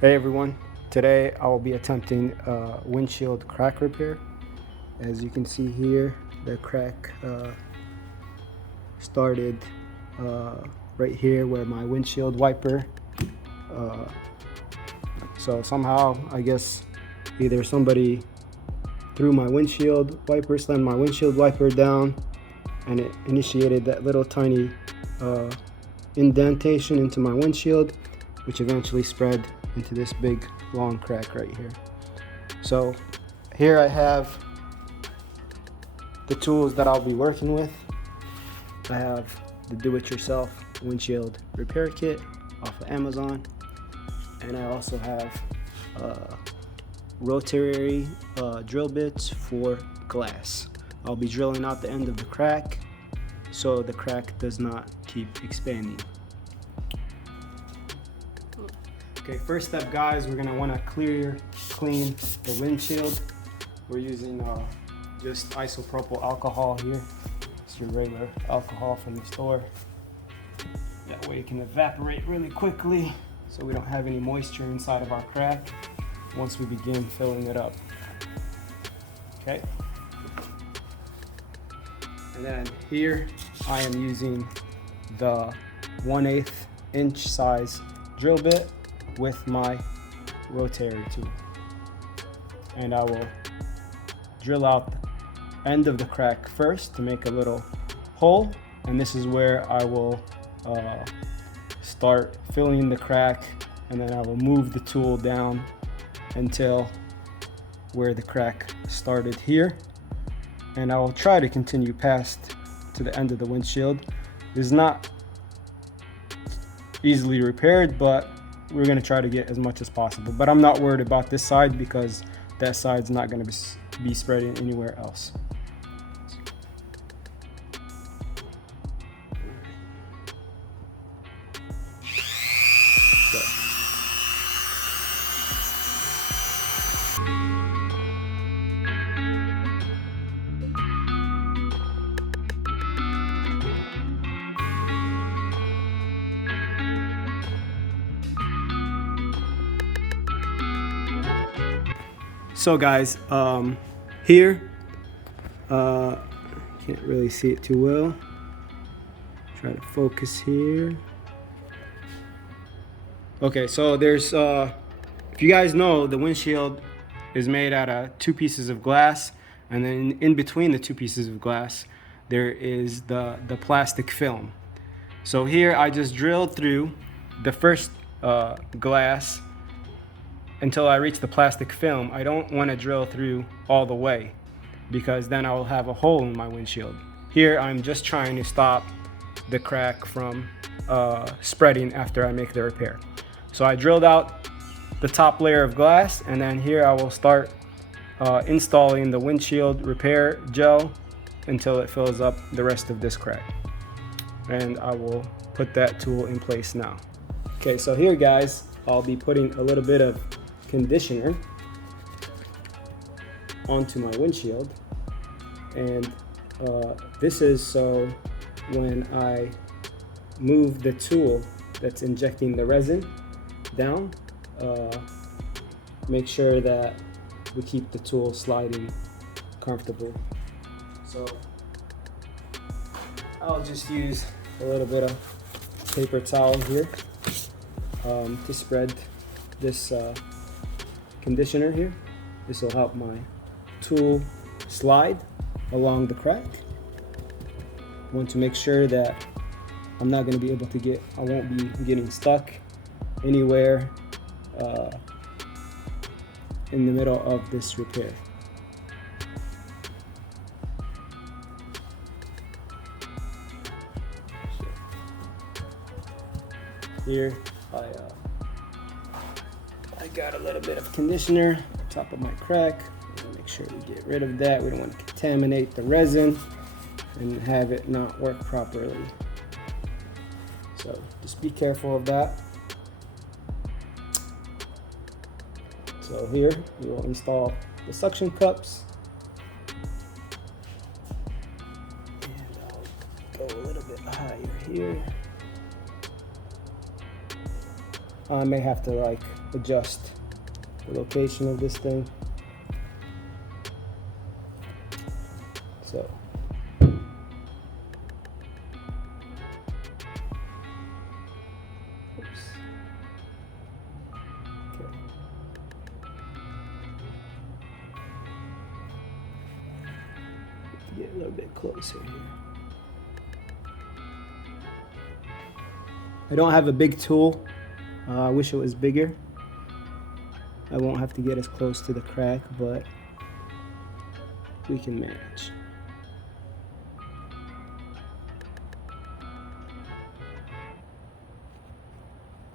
Hey everyone, today I will be attempting windshield crack repair. As you can see here, the crack started right here where my windshield wiper. So somehow, I guess, either somebody threw my windshield wiper, slammed my windshield wiper down, and it initiated that little tiny indentation into my windshield, which eventually spread into this big long crack right here. So here I have the tools that I'll be working with. I have the do-it-yourself windshield repair kit off of Amazon, and I also have rotary drill bits for glass. I'll be drilling out the end of the crack so the crack does not keep expanding. Okay, first step, guys, we're gonna want to clean the windshield. We're using just isopropyl alcohol here. It's your regular alcohol from the store. That way it can evaporate really quickly so we don't have any moisture inside of our crack once we begin filling it up. Okay. And then here I am using the 1/8 inch size drill bit with my rotary tool, and I will drill out the end of the crack first to make a little hole, and this is where I will start filling the crack, and then I will move the tool down until where the crack started here, and I will try to continue past to the end of the windshield. It is not easily repaired, but we're going to try to get as much as possible. But I'm not worried about this side because that side's not going to be spreading anywhere else. So guys, here, can't really see it too well. Try to focus here. Okay, so there's, if you guys know, the windshield is made out of 2 pieces of glass, and then in between the 2 pieces of glass, there is the plastic film. So here I just drilled through the first glass until I reach the plastic film. I don't want to drill through all the way because then I will have a hole in my windshield. Here I'm just trying to stop the crack from spreading after I make the repair. So I drilled out the top layer of glass, and then here I will start installing the windshield repair gel until it fills up the rest of this crack. And I will put that tool in place now. Okay, so here guys, I'll be putting a little bit of conditioner onto my windshield, and this is so when I move the tool that's injecting the resin down, make sure that we keep the tool sliding comfortably. So I'll just use a little bit of paper towel here to spread this conditioner here. This will help my tool slide along the crack. I want to make sure that I'm not going to be able to I won't be getting stuck anywhere in the middle of this repair. Here I got a little bit of conditioner on top of my crack. Make sure we get rid of that. We don't want to contaminate the resin and have it not work properly. So just be careful of that. So here we will install the suction cups. And I'll go a little bit higher here. I may have to adjust the location of this thing. So oops. Okay. Get a little bit closer here. I don't have a big tool. I wish it was bigger. I won't have to get as close to the crack, but we can manage.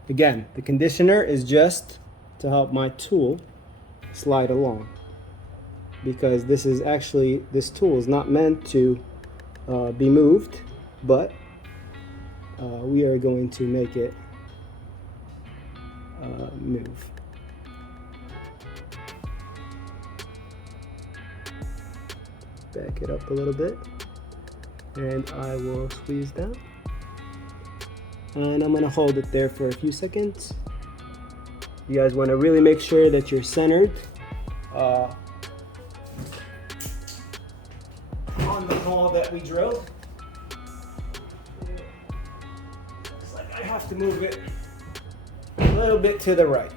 Again, the conditioner is just to help my tool slide along, because this tool is not meant to be moved, but we are going to make it move. Back it up a little bit, and I will squeeze down, and I'm going to hold it there for a few seconds. You guys want to really make sure that you're centered on the hole that we drilled. Looks like I have to move it a little bit to the right,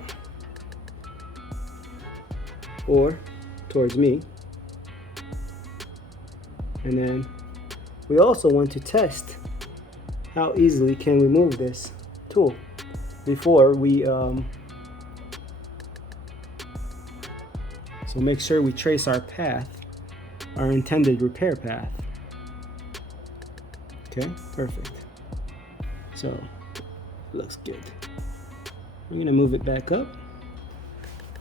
or towards me. And then we also want to test how easily can we move this tool before we so make sure we trace our path, our intended repair path. Okay, perfect. So it looks good. I'm gonna move it back up.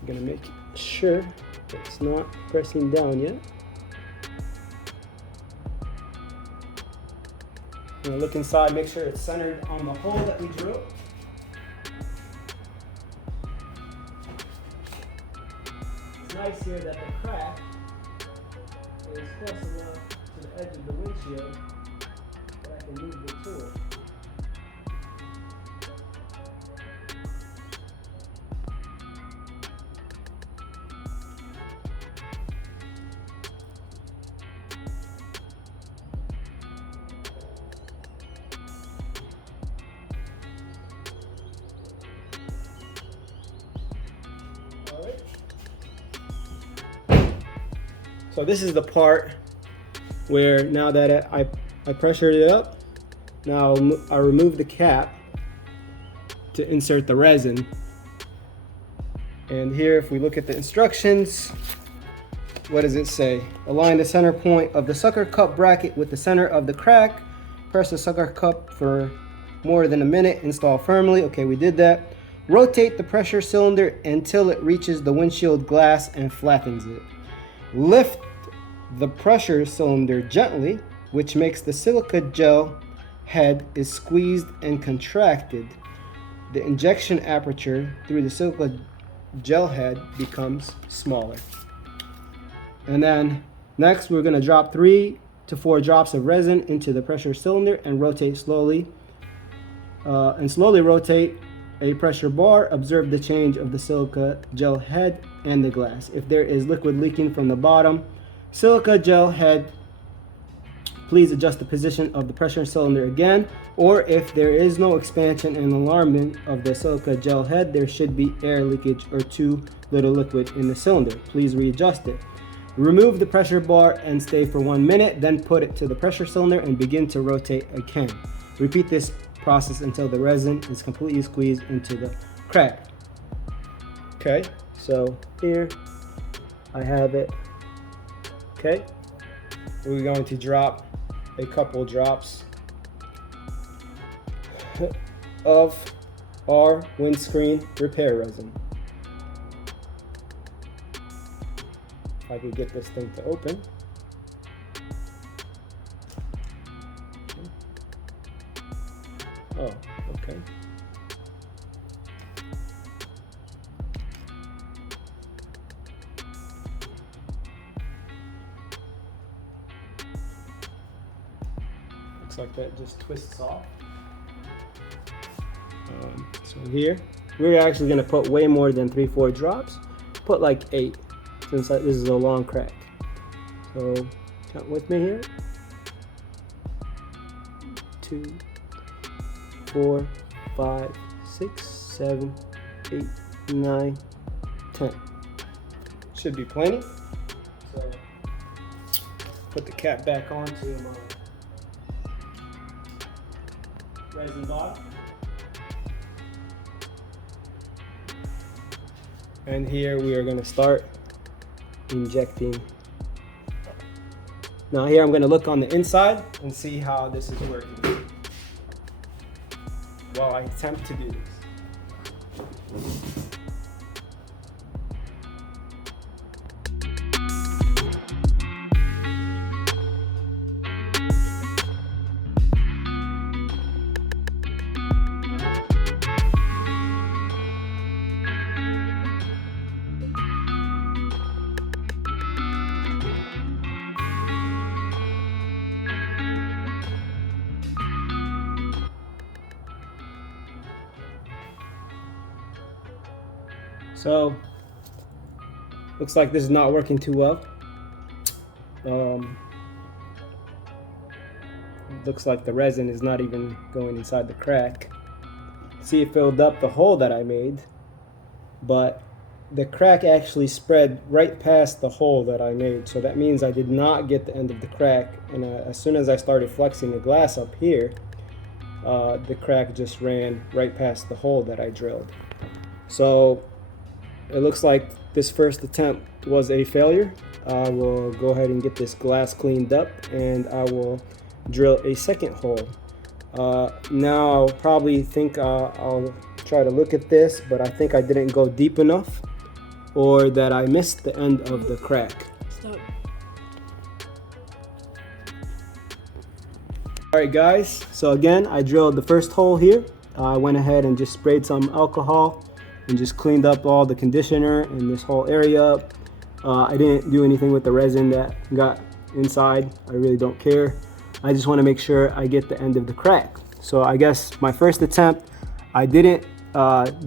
I'm gonna make sure that it's not pressing down yet. I'm gonna look inside, make sure it's centered on the hole that we drilled. It's nice here that the crack is close enough to the edge of the windshield that I can move the tool. So this is the part where now that I pressured it up, now I remove the cap to insert the resin. And here, if we look at the instructions, what does it say? Align the center point of the sucker cup bracket with the center of the crack. Press the sucker cup for more than a minute. Install firmly. Okay, we did that. Rotate the pressure cylinder until it reaches the windshield glass and flattens it. Lift the pressure cylinder gently, which makes the silica gel head is squeezed and contracted. The injection aperture through the silica gel head becomes smaller. And then next we're going to drop 3 to 4 drops of resin into the pressure cylinder and rotate slowly. Slowly rotate a pressure bar. Observe the change of the silica gel head and the glass. If there is liquid leaking from the bottom silica gel head, please adjust the position of the pressure cylinder again, or if there is no expansion and alarming of the silica gel head, there should be air leakage or too little liquid in the cylinder. Please readjust it. Remove the pressure bar and stay for 1 minute, then put it to the pressure cylinder and begin to rotate again. Repeat this process until the resin is completely squeezed into the crack. Okay, so here I have it. Okay, we're going to drop a couple drops of our windscreen repair resin. If I could get this thing to open. Oh, okay. Looks like that just twists off. So here we're actually gonna put way more than 3-4 drops. Put like 8, since this is a long crack. So count with me here. 2, 4, 5, 6, 7, 8, 9, 10. Should be plenty. So put the cap back onto my resin bottle. And here we are going to start injecting. Now here I'm going to look on the inside and see how this is working while I attempt to do this. So, looks like this is not working too well. Looks like the resin is not even going inside the crack. See, it filled up the hole that I made, but the crack actually spread right past the hole that I made. So that means I did not get the end of the crack. And as soon as I started flexing the glass up here, the crack just ran right past the hole that I drilled. So it looks like this first attempt was a failure. I will go ahead and get this glass cleaned up, and I will drill a second hole. Now I'll probably think I'll try to look at this, but I think I didn't go deep enough, or that I missed the end of the crack. Stop. Alright guys, so again I drilled the first hole here. I went ahead and just sprayed some alcohol and just cleaned up all the conditioner in this whole area. I didn't do anything with the resin that got inside. I really don't care. I just want to make sure I get the end of the crack. So I guess my first attempt, I didn't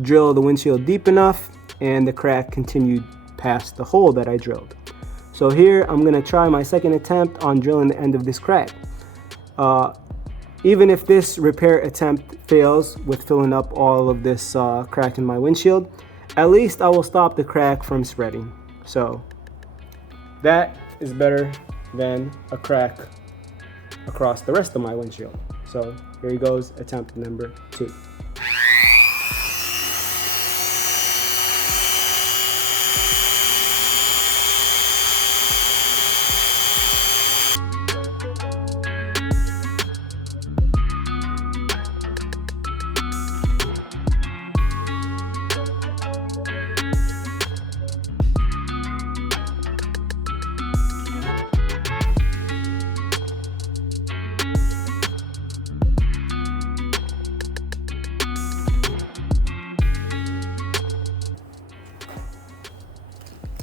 drill the windshield deep enough, and the crack continued past the hole that I drilled. So here I'm gonna try my second attempt on drilling the end of this crack. Even if this repair attempt fails with filling up all of this crack in my windshield, at least I will stop the crack from spreading. So that is better than a crack across the rest of my windshield. So here goes attempt number 2.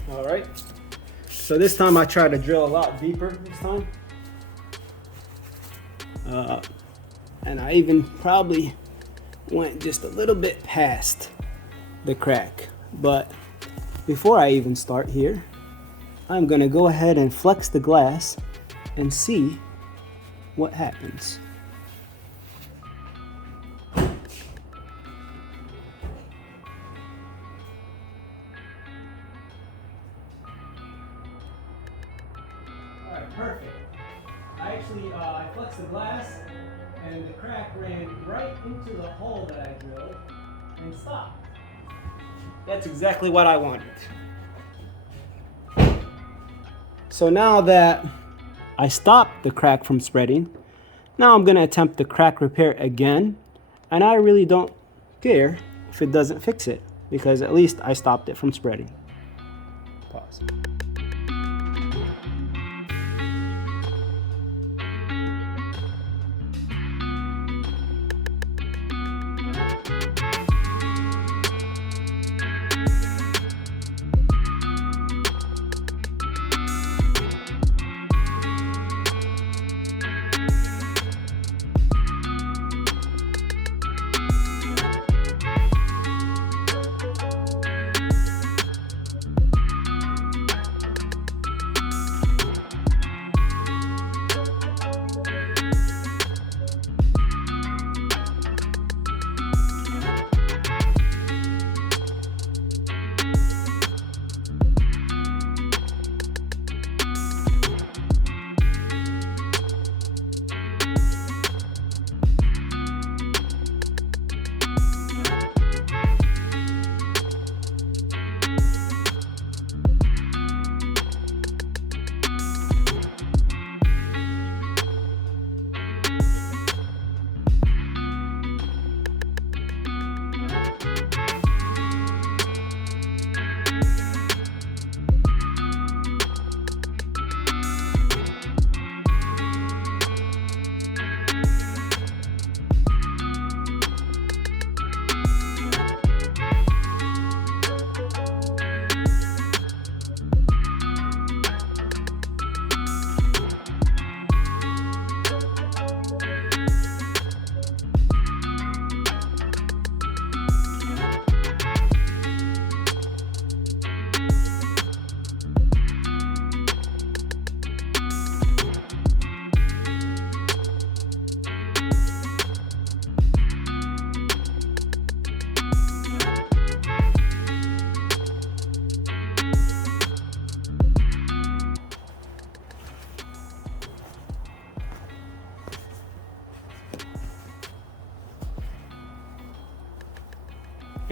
Alright, so this time I tried to drill a lot deeper this time. And I even probably went just a little bit past the crack. But before I even start here, I'm gonna go ahead and flex the glass and see what happens. Perfect. I flexed the glass, and the crack ran right into the hole that I drilled and stopped. That's exactly what I wanted. So now that I stopped the crack from spreading, now I'm going to attempt the crack repair again, and I really don't care if it doesn't fix it, because at least I stopped it from spreading. Pause.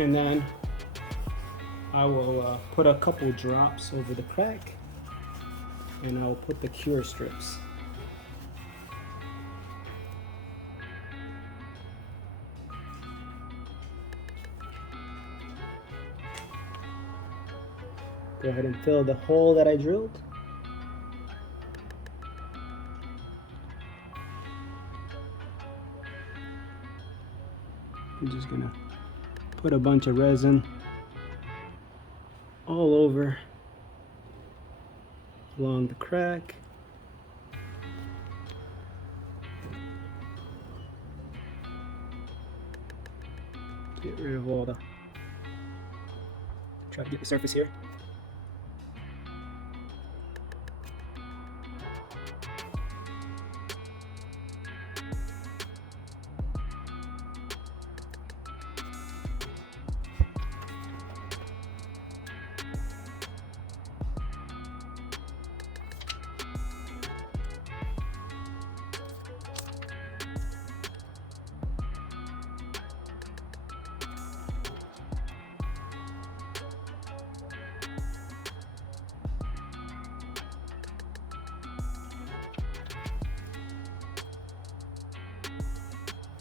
And then I will put a couple drops over the crack, and I will put the cure strips. Go ahead and fill the hole that I drilled. I'm just gonna put a bunch of resin all over along the crack. Get rid of all the, try to get the surface here.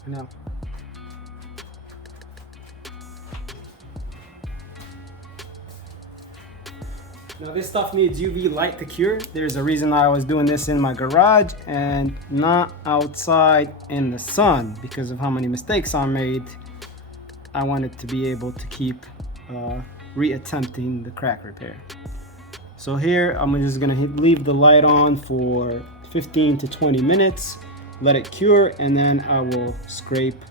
Now, this stuff needs UV light to cure. There's a reason I was doing this in my garage and not outside in the sun, because of how many mistakes I made. I wanted to be able to keep re-attempting the crack repair. So here I'm just gonna leave the light on for 15 to 20 minutes, let it cure, and then I will scrape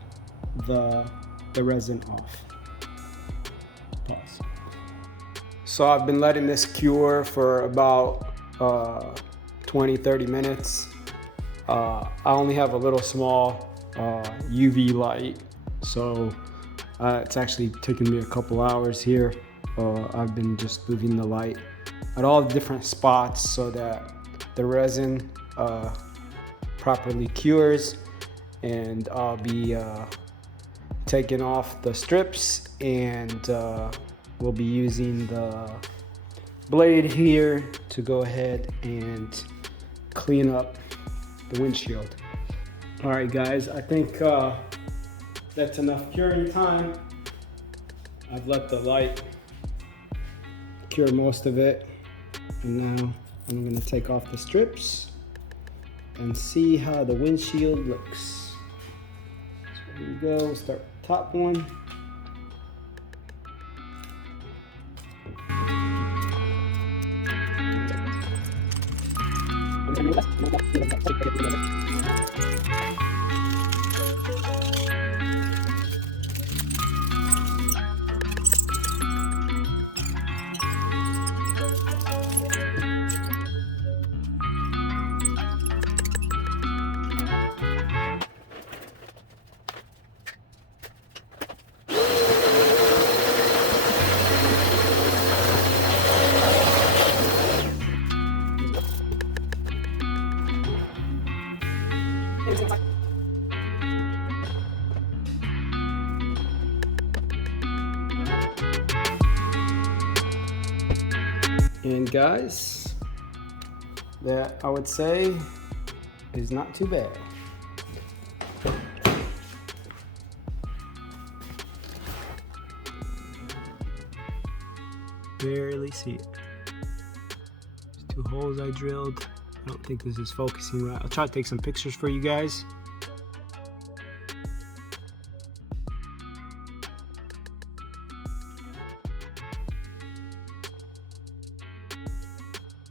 the resin off. Pause. So I've been letting this cure for about 20-30 minutes. I only have a little small UV light, so it's actually taken me a couple hours here. I've been just moving the light at all the different spots so that the resin properly cures, and I'll be taking off the strips, and we'll be using the blade here to go ahead and clean up the windshield. All right guys, I think that's enough curing time. I've let the light cure most of it, and now I'm going to take off the strips and see how the windshield looks. So here we go, we'll start with the top one. And guys, that I would say is not too bad. Barely see it. There's 2 holes I drilled. I don't think this is focusing right. I'll try to take some pictures for you guys.